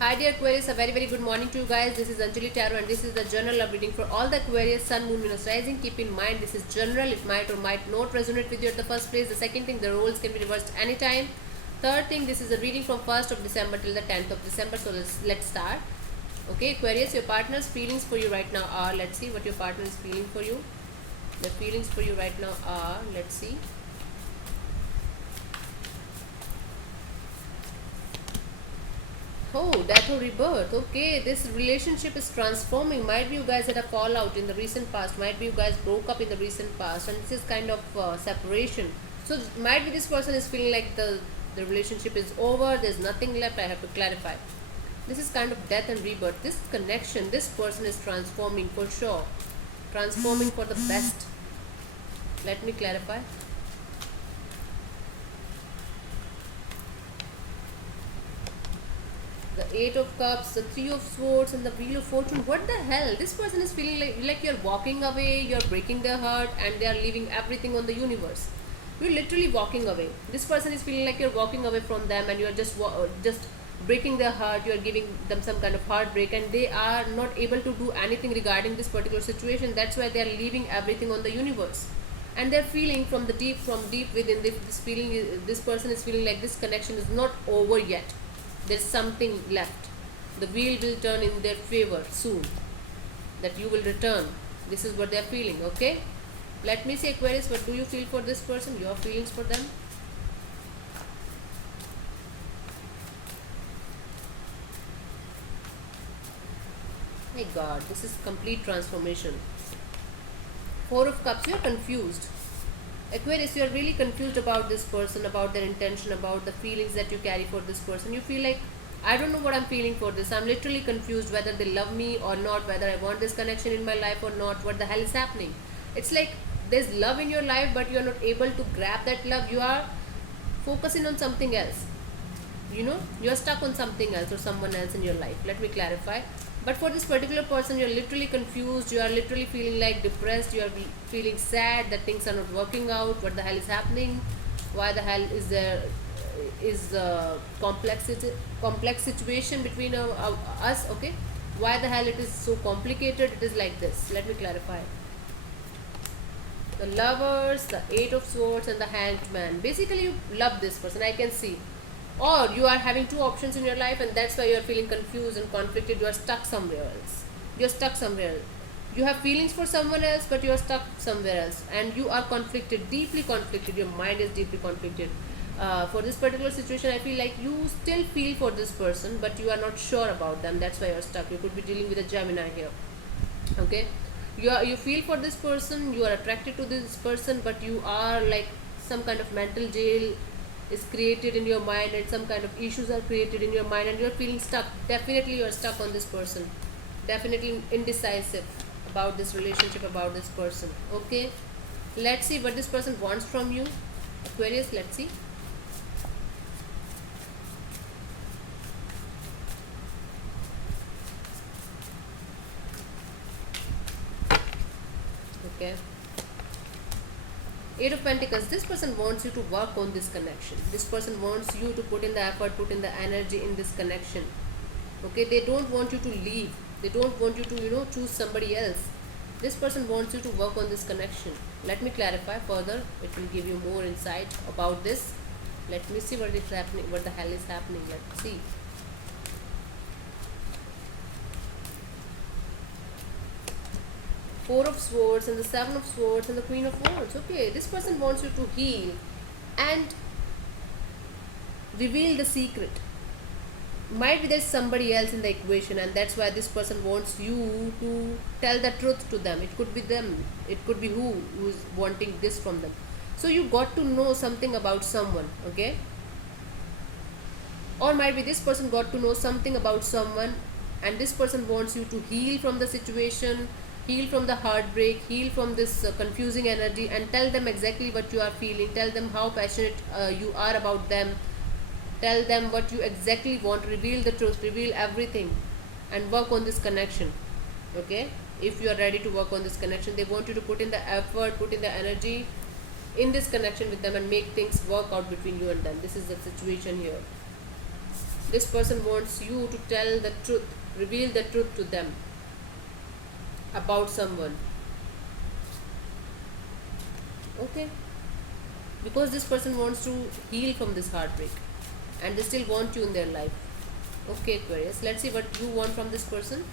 Hi dear Aquarius, a very good morning to you guys. This is Anjali Tarot and this is the general love reading for all the Aquarius, Sun, Moon, Venus, Rising. Keep in mind this is general. It might or might not resonate with you at the first place. The second thing, the roles can be reversed anytime. Third thing, this is a reading from 1st of December till the 10th of December. So let's start. Okay, Aquarius, your partner's feelings for you right now are, let's see what your partner is feeling for you. The feelings for you right now are, let's see. Oh, death or rebirth. Okay, this relationship is transforming. Might be you guys had a fallout in the recent past. Might be you guys broke up in the recent past, and this is kind of separation. So might be this person is feeling like the relationship is over. There's nothing left. I have to clarify. This is kind of death and rebirth. This connection, this person is transforming for sure. Transforming for the best. Let me clarify. The 8 of cups, the 3 of swords, and the wheel of fortune. What the hell? This person is feeling like you're walking away, you're breaking their heart, and they are leaving everything on the universe. You're literally walking away. This person is feeling like you're walking away from them, and you're just breaking their heart. You're giving them some kind of heartbreak, and they are not able to do anything regarding this particular situation. That's why they are leaving everything on the universe, and they're feeling from deep within this feeling. This person is feeling like this connection is not over yet. There's something left. The wheel will turn in their favor soon, that you will return. This is what they're feeling. Okay, let me see, Aquarius, what do you feel for this person, your feelings for them? My god, this is complete transformation. 4 of cups, you're confused. Aquarius, you are really confused about this person, about their intention, about the feelings that you carry for this person. You feel like, I don't know what I'm feeling for this. I'm literally confused whether they love me or not, whether I want this connection in my life or not. What the hell is happening? It's like there's love in your life, but you are not able to grab that love. You are focusing on something else. You're stuck on something else or someone else in your life. Let me clarify. But for this particular person, you're literally confused. You are literally feeling like depressed. You are feeling sad that things are not working out. What the hell is happening? Why the hell is there is a complex situation between us? Okay, why the hell it is so complicated? It is like this. Let me clarify. The lovers, the 8 of swords, and the hanged man. Basically, you love this person, I can see. Or you are having two options in your life, and that's why you are feeling confused and conflicted. You are stuck somewhere else. You're stuck somewhere else. You have feelings for someone else, but you are stuck somewhere else, and you are conflicted, deeply conflicted. Your mind is deeply conflicted. For this particular situation, I feel like you still feel for this person, but you are not sure about them. That's why you're stuck. You could be dealing with a Gemini here. Okay, you feel for this person. You are attracted to this person, but you are like some kind of mental jail is created in your mind, and some kind of issues are created in your mind, and you're feeling stuck. Definitely you're stuck on this person, definitely indecisive about this relationship, about this person. Okay, let's see what this person wants from you, Aquarius. Let's see. Okay, 8 of Pentacles. This person wants you to work on this connection. This person wants you to put in the effort, put in the energy in this connection. Okay, they don't want you to leave. They don't want you to, choose somebody else. This person wants you to work on this connection. Let me clarify further. It will give you more insight about this. Let me see what is happening. What the hell is happening? Let's see. Four of Swords, and the 7 of Swords, and the Queen of Wands. Okay, this person wants you to heal and reveal the secret. Might be there's somebody else in the equation, and that's why this person wants you to tell the truth to them. It could be them. It could be who's wanting this from them. So you got to know something about someone. Okay, or might be this person got to know something about someone, and this person wants you to heal from the situation, heal from the heartbreak, heal from this confusing energy, and tell them exactly what you are feeling. Tell them how passionate you are about them. Tell them what you exactly want. Reveal the truth, reveal everything, and work on this connection. Okay, if you are ready to work on this connection, they want you to put in the effort, put in the energy in this connection with them, and make things work out between you and them. This is the situation here. This person wants you to tell the truth, reveal the truth to them about someone. Okay, because this person wants to heal from this heartbreak and they still want you in their life. Okay, Aquarius, let's see what you want from this person.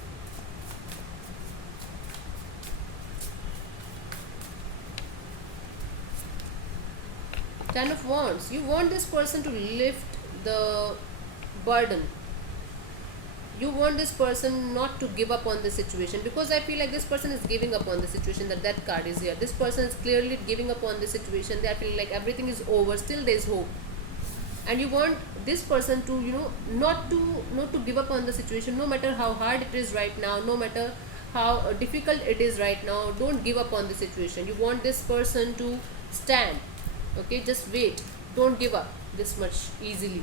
Ten of Wands. You want this person to lift the burden. You want this person not to give up on the situation, because I feel like this person is giving up on the situation. That card is here. This person is clearly giving up on the situation. They are feeling like everything is over. Still there is hope, and you want this person to, not to give up on the situation, no matter how hard it is right now, no matter how difficult it is right now. Don't give up on the situation. You want this person to stand. Okay, just wait. Don't give up this much easily.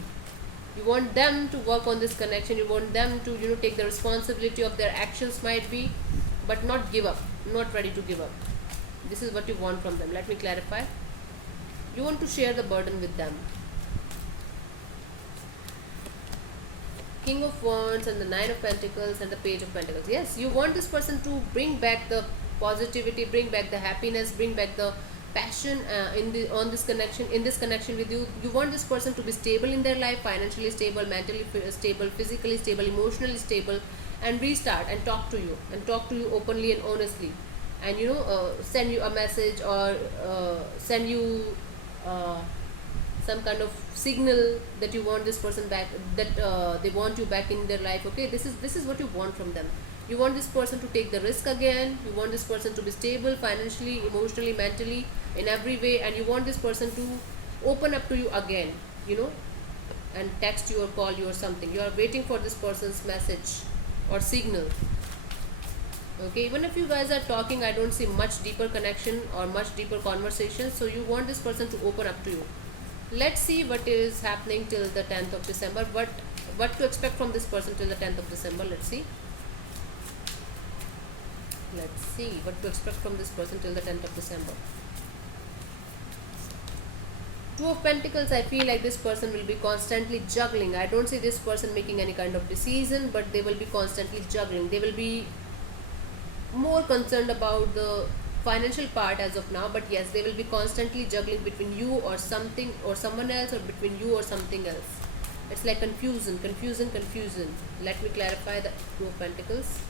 You want them to work on this connection. You want them to, take the responsibility of their actions, might be, but not give up, not ready to give up. This is what you want from them. Let me clarify. You want to share the burden with them. King of Wands and the Nine of Pentacles and the Page of Pentacles. Yes, you want this person to bring back the positivity, bring back the happiness, bring back the passion in this connection with you. You want this person to be stable in their life, financially stable, mentally stable, physically stable, emotionally stable, and restart and talk to you openly and honestly, and send you a message, or send you some kind of signal that you want this person back, that they want you back in their life. Okay, this is what you want from them. You want this person to take the risk again. You want this person to be stable financially, emotionally, mentally, in every way, and you want this person to open up to you again, and text you or call you or something. You are waiting for this person's message or signal. Okay, even if you guys are talking, I don't see much deeper connection or much deeper conversation. So you want this person to open up to you. Let's see what is happening till the 10th of December. What to expect from this person till the 10th of December. Let's see what to expect from this person till the 10th of December. Two of Pentacles. I feel like this person will be constantly juggling. I don't see this person making any kind of decision, but they will be constantly juggling. They will be more concerned about the financial part as of now, but yes, they will be constantly juggling between you or something or someone else, or between you or something else. It's like confusion. Let me clarify the Two of Pentacles.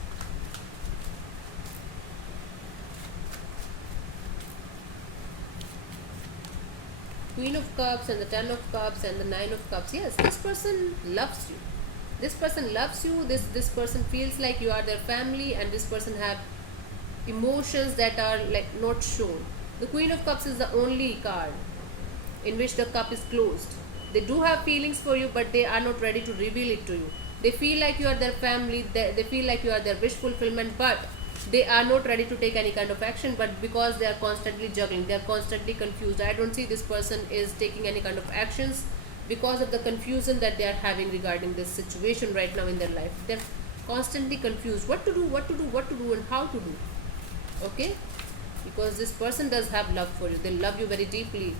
Queen of Cups and the 10 of Cups and the 9 of Cups. Yes, this person loves you. This person feels like you are their family, and this person have emotions that are like not shown. The Queen of Cups is the only card in which the cup is closed. They do have feelings for you, but they are not ready to reveal it to you. They feel like you are their family. They feel like you are their wish fulfillment, but they are not ready to take any kind of action. But because they are constantly juggling, they are constantly confused. I don't see this person is taking any kind of actions because of the confusion that they are having regarding this situation right now in their life. They're constantly confused what to do and how to do. Okay, because this person does have love for you. They love you very deeply,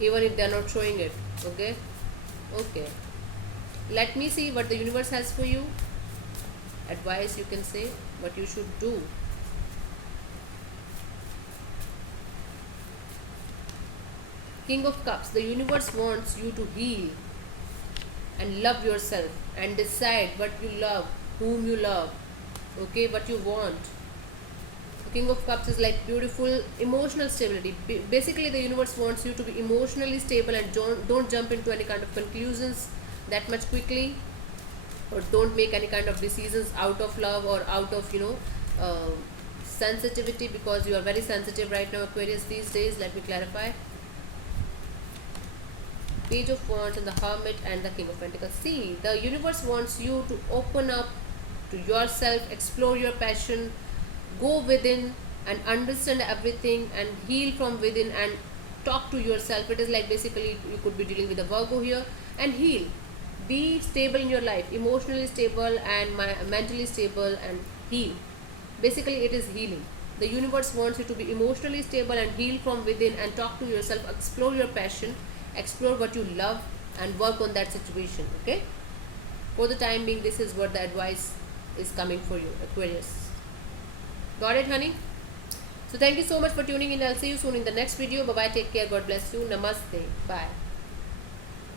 even if they are not showing it. Okay, let me see what the universe has for you. Advice, you can say what you should do. King of Cups. The universe wants you to heal and love yourself and decide what you love, whom you love. Okay, what you want. King of Cups is like beautiful emotional stability. Basically, the universe wants you to be emotionally stable, and don't jump into any kind of conclusions that much quickly, or don't make any kind of decisions out of love or out of sensitivity, because you are very sensitive right now, Aquarius, these days. Let me clarify. Page of Wands and the Hermit and the King of Pentacles. See, the universe wants you to open up to yourself, explore your passion, go within and understand everything and heal from within and talk to yourself. It is like basically you could be dealing with a Virgo here, and heal. Be stable in your life, emotionally stable and mentally stable, and heal. Basically, it is healing. The universe wants you to be emotionally stable and heal from within and talk to yourself, explore your passion, explore what you love, and work on that situation. Okay, for the time being, this is what the advice is coming for you, Aquarius. Got it, honey? So thank you so much for tuning in. I'll see you soon in the next video. Bye bye, take care, God bless you, namaste, bye.